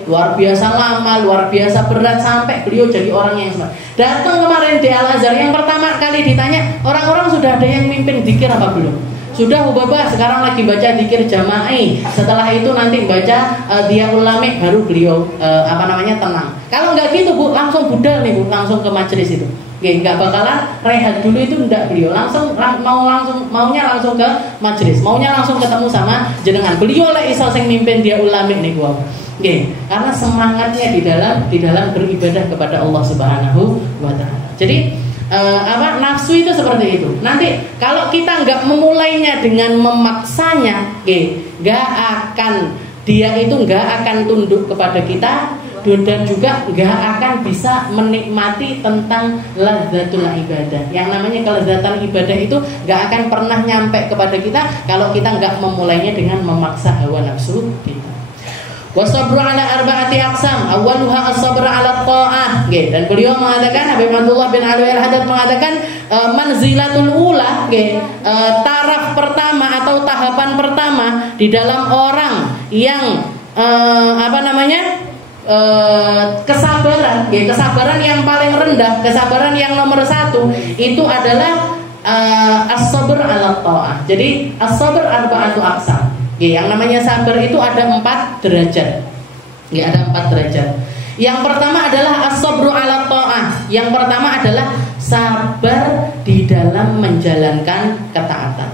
Luar biasa lama, luar biasa berat sampai beliau jadi orang yang smart. Datang kemarin di Al-Azhar, yang pertama kali ditanya, orang-orang sudah ada yang mimpin zikir apa belum? Sudah Bapak, sekarang lagi baca zikir jama'i. Setelah itu nanti baca Diyaul Lamik, baru beliau tenang. Kalau nggak gitu Bu, langsung budal nih Bu, langsung ke majelis itu. Nggak bakalan rehat dulu, itu enggak, beliau maunya langsung ke majelis, maunya langsung ketemu sama jenengan. Beliau lah iso sing mimpin Diyaul Lamik nih Bu. Karena semangatnya di dalam beribadah kepada Allah Subhanahu wa taala. Jadi nafsu itu seperti itu. Nanti kalau kita nggak memulainya dengan memaksanya, dia itu nggak akan tunduk kepada kita, dan juga nggak akan bisa menikmati tentang lazzatul ibadah. Yang namanya kelezatan ibadah itu nggak akan pernah nyampe kepada kita kalau kita nggak memulainya dengan memaksa hawa nafsu kita. Wasabru ala arba'ati aqsam, awwaluha as-sabr ala ta'ah. Dan beliau mengatakan, Habib Abdullah bin Alwi Al-Haddad mengatakan, manzilatul ula, taraf pertama atau tahapan pertama di dalam orang yang kesabaran, kesabaran yang paling rendah, kesabaran yang nomor 1 itu adalah as-sabr ala ta'ah. Jadi as-sabr arba'atu aqsam. Yang namanya sabar itu ada 4 derajat. Ada 4 derajat. Yang pertama adalah as-sabru ala ta'ah. Yang pertama adalah sabar di dalam menjalankan ketaatan.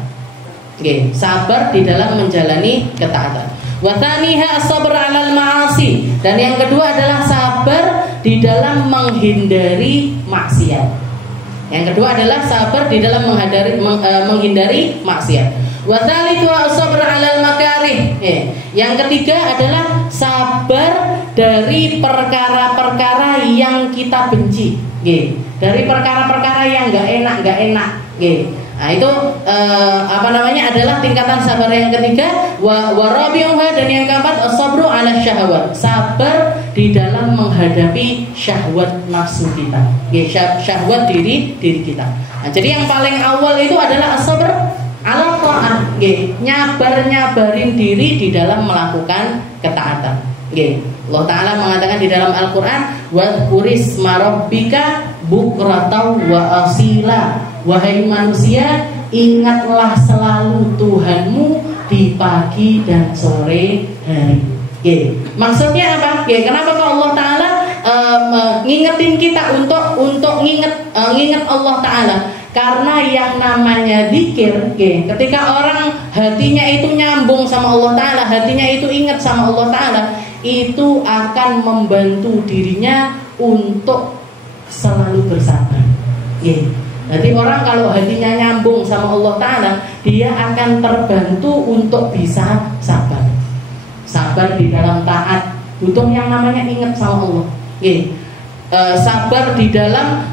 Sabar di dalam menjalani ketaatan. Wa tsaniha as-sabr 'alal ma'asi. Dan yang kedua adalah sabar di dalam menghindari maksiat. Yang kedua adalah sabar di dalam menghindari maksiat. Wa tsalitsu as-sabr 'alal makarih. Yang ketiga adalah sabar dari perkara-perkara yang kita benci. Dari perkara-perkara yang enggak enak. Nah itu adalah tingkatan sabar yang ketiga. Wa rabi'uha, dan yang keempat as-sabru 'ala syahwat. Sabar di dalam menghadapi syahwat nafsu kita. Syahwat diri kita. Nah, jadi yang paling awal itu adalah as-sabr 'ala ta'ah. Nyabarin diri di dalam melakukan ketaatan. Allah Ta'ala mengatakan di dalam Al-Quran, wadhkurisma rabbika bukratan wa asila. Wahai manusia, ingatlah selalu Tuhanmu di pagi dan sore hari. Maksudnya apa? Kenapa kok Allah Ta'ala ngingetin kita untuk nginget Allah Ta'ala? Karena yang namanya zikir, ketika orang hatinya itu nyambung sama Allah Ta'ala, hatinya itu ingat sama Allah Ta'ala, itu akan membantu dirinya untuk selalu bersabar. Jadi orang kalau hatinya nyambung sama Allah Ta'ala, dia akan terbantu untuk bisa sabar. Sabar di dalam taat, butuh yang namanya ingat sama Allah. Sabar di dalam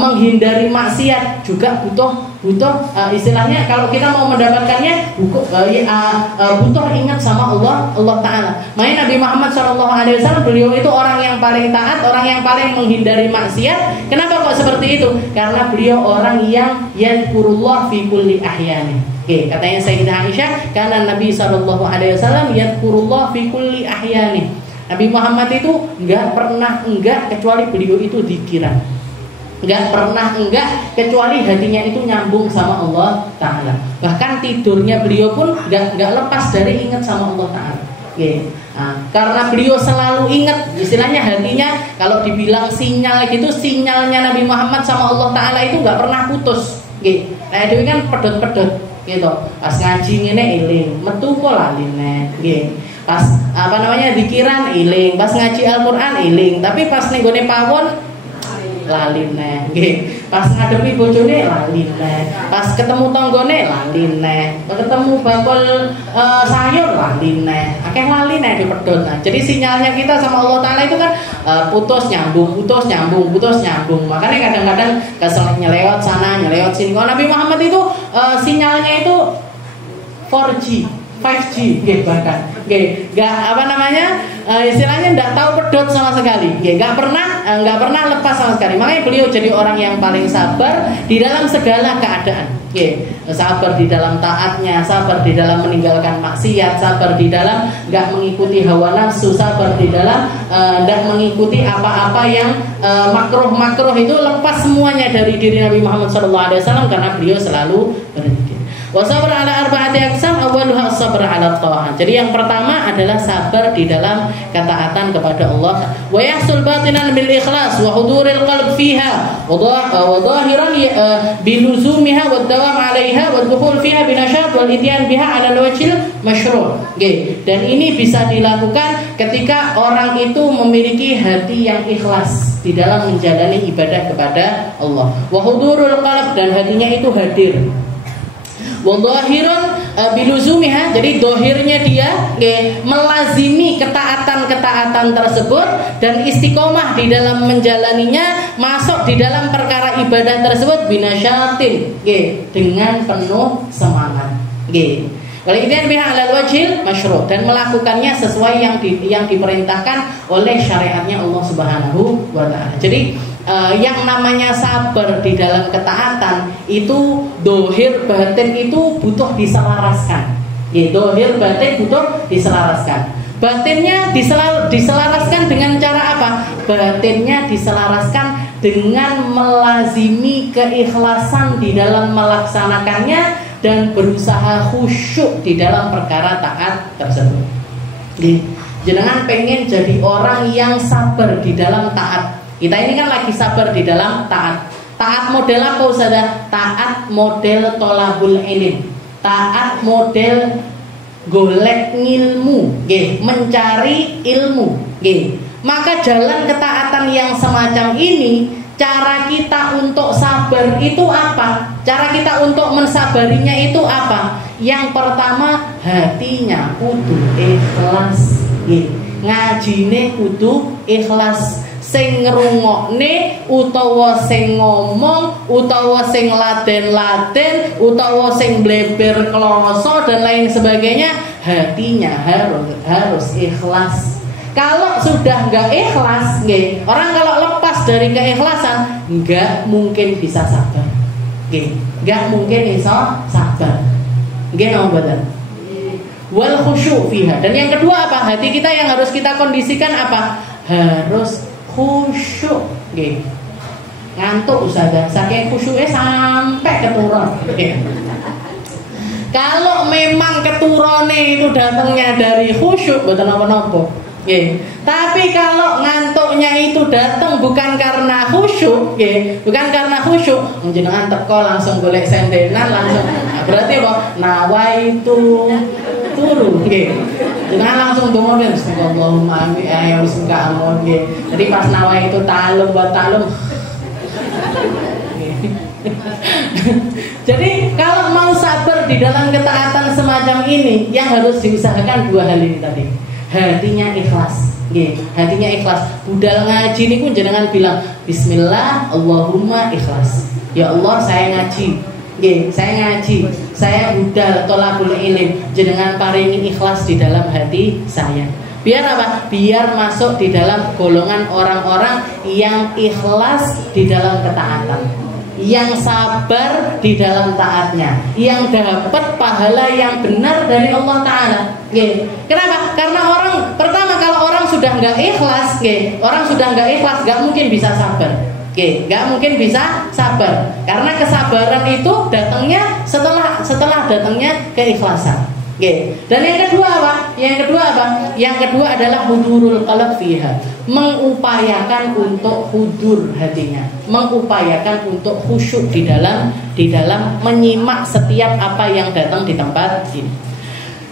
menghindari maksiat juga butuh istilahnya kalau kita mau mendapatkannya butuh ingat sama Allah Ta'ala. Makanya Nabi Muhammad SAW, beliau itu orang yang paling taat, orang yang paling menghindari maksiat. Kenapa kok seperti itu? Karena beliau orang yang yadhkurullah fi kulli ahyani. Katanya Sayyidah Aisyah, karena Nabi SAW yadhkurullah fi kulli ahyani. Nabi Muhammad itu enggak pernah kecuali beliau itu dzikiran. Enggak pernah kecuali hatinya itu nyambung sama Allah Ta'ala. Bahkan tidurnya beliau pun enggak lepas dari ingat sama Allah Ta'ala. Karena beliau selalu ingat, istilahnya hatinya kalau dibilang sinyal gitu, sinyalnya Nabi Muhammad sama Allah Ta'ala itu enggak pernah putus. Nah itu kan pedot-pedot gitu. Pas ngaji ngene eling, metu kok laline. Pas dzikiran iling, pas ngaji Al-Qur'an iling, tapi pas ning gone pawon lali neh. Pas ngadepi bojone lali neh. Pas ketemu tanggane lali neh. Pas ketemu bakul sayur lali neh. Akeh lali neh dipedhot. Nah, jadi sinyalnya kita sama Allah Ta'ala itu kan putus nyambung. Makanya kadang-kadang kesel nyelewat sana, nyelewat sini. Kalau Nabi Muhammad itu sinyalnya itu 4G, 5G, bahkan, istilahnya tidak tahu pedot sama sekali, nggak pernah lepas sama sekali. Makanya beliau jadi orang yang paling sabar di dalam segala keadaan, sabar di dalam taatnya, sabar di dalam meninggalkan maksiat, sabar di dalam nggak mengikuti hawa nafsu, sabar di dalam nggak mengikuti apa-apa yang makruh itu, lepas semuanya dari diri Nabi Muhammad SAW karena beliau selalu berzikir. Wa sabr ala arba'ati aqsam, awwaluha as-sabr ala ta'ah. Jadi yang pertama adalah sabar di dalam ketaatan kepada Allah. Wa yahsul batinan bil ikhlas wa huduril qalb fiha wa dhahiran biluzumiha wa dawam 'alaiha wa dukhul fiha binashat wal ityan biha 'ala al-wajhil masyru'. Dan ini bisa dilakukan ketika orang itu memiliki hati yang ikhlas di dalam menjalani ibadah kepada Allah. Wa hudurul qalb, dan hatinya itu hadir. Wadhahirun biluzumiha, jadi dohirnya dia melazimi ketaatan tersebut dan istiqomah di dalam menjalaninya, masuk di dalam perkara ibadah tersebut binasyatin, dengan penuh semangat. Wal ityan biha 'alal wajhil masyru', dan melakukannya sesuai yang diperintahkan oleh syariatnya Allah Subhanahu wa Ta'ala. Jadi yang namanya sabar di dalam ketaatan itu dohir batin itu butuh diselaraskan. Dohir batin butuh diselaraskan. Batinnya diselaraskan dengan cara apa? Batinnya diselaraskan dengan melazimi keikhlasan di dalam melaksanakannya dan berusaha khusyuk di dalam perkara taat tersebut. Jenengan pengen jadi orang yang sabar di dalam taat. Kita ini kan lagi sabar di dalam taat. Taat model apa Ustazah? Taat model tolabul ilm. Taat model golek ngilmu, nggih, mencari ilmu, nggih. Maka jalan ketaatan yang semacam ini, cara kita untuk sabar itu apa? Cara kita untuk mensabarinya itu apa? Yang pertama, hatinya kudu ikhlas, nggih. Ngajine kudu ikhlas. Sing ngrungokne utawa sing ngomong utawa sing laden-laden utawa sing bleber kloso dan lain sebagainya, hatinya harus ikhlas. Kalau sudah nggak ikhlas, nggih, orang kalau lepas dari keikhlasan nggak mungkin bisa sabar, nggih, nggak mungkin bisa sabar, nggih, nomor wal khusyuk fiha. Dan yang kedua apa? Hati kita yang harus kita kondisikan apa? Harus khusyuk, nggih. Ngantuk Ustazah, saking khusyuknya sampai keturun. Kalau memang keturunnya itu datangnya dari khusyuk, betul apa-apa. Tapi kalau ngantuknya itu datang bukan karena khusyuk, bukan karena khusyuk, jenengan teko langsung golek sendenan langsung. Nah, berarti apa? Nawaitu turu, jangan langsung ngomong Allahumma amin ya bismika amun. Jadi pas nawaitu talum buat talum. Jadi kalau mau sabar di dalam ketaatan semacam ini, yang harus diusahakan dua hal ini tadi. Hatinya ikhlas, hatinya ikhlas. Budal ngaji ini pun jangan bilang Bismillah Allahumma ikhlas. Ya Allah saya ngaji, saya ngaji, saya budal tolabul ilim, jenengan paringi ikhlas di dalam hati saya. Biar apa? Biar masuk di dalam golongan orang-orang yang ikhlas di dalam ketaatan, yang sabar di dalam taatnya, yang dapat pahala yang benar dari Allah Ta'ala. Kenapa? Karena orang pertama, kalau orang sudah nggak ikhlas, orang sudah nggak ikhlas nggak mungkin bisa sabar. Nggak mungkin bisa sabar, karena kesabaran itu datangnya setelah datangnya keikhlasan. Dan yang kedua apa? Yang kedua adalah hudurul qalb fiha, mengupayakan untuk hudur hatinya, mengupayakan untuk khusyuk di dalam menyimak setiap apa yang datang di tempat ini.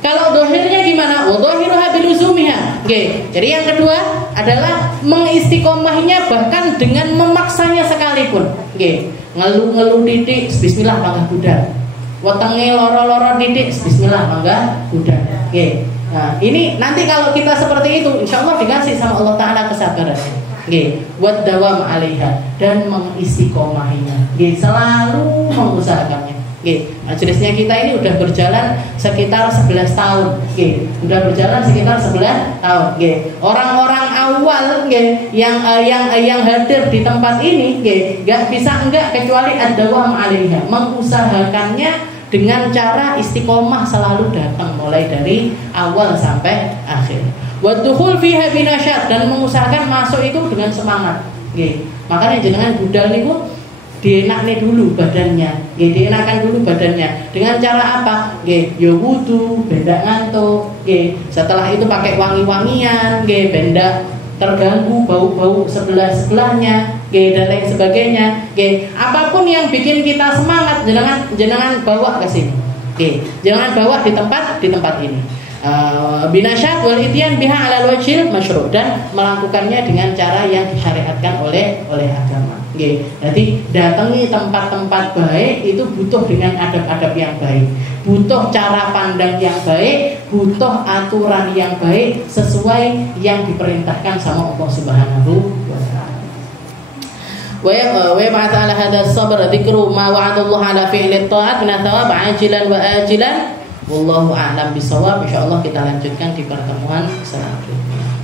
Kalau dohirnya gimana? Dohiruha biluzumiha. Jadi yang kedua adalah mengistiqomahnya bahkan dengan memaksanya sekalipun. Ngeluh-ngeluh titik, bismillah mangga budal. Wetenge loro-loro titik, bismillah mangga budal. Nah, ini nanti kalau kita seperti itu, insya Allah dikasih sama Allah Ta'ala kesabaran. Buat dawam alaiha, dan mengistiqomahinya. Selalu mengusahakannya. Majelisnya kita ini udah berjalan sekitar 11 tahun. Udah berjalan sekitar 11 tahun. Orang-orang awal yang hadir di tempat ini gak bisa enggak kecuali ad-dawam alaiha, mengusahakannya dengan cara istiqomah selalu datang mulai dari awal sampai akhir. Wa dukhul fiha binasyat, dan mengusahakan masuk itu dengan semangat. Makanya jenengan budal niku dienakne dulu badannya, dienakan dulu badannya dengan cara apa? Ya wudu, benda ngantuk, setelah itu pakai wangi-wangian, benda terganggu bau-bau sebelah-sebelahnya, dan lain sebagainya. Apapun yang bikin kita semangat, jangan bawa ke sini. Jangan bawa di tempat ini. Binasyat wal ityan biha ala wajhil masyru', dan melakukannya dengan cara yang disyariatkan oleh agama. Jadi datangi tempat-tempat baik itu butuh dengan adab-adab yang baik, butuh cara pandang yang baik, butuh aturan yang baik sesuai yang diperintahkan sama Allah Subhanahu wa taala. Wa yab'ats 'ala hadha as-sabr dzikru ma wa'adallahu 'ala fi'li at-ta'at min thawab 'ajilan wa ajilan. Wallahu a'lam bishawab. Insyaallah kita lanjutkan di pertemuan selanjutnya.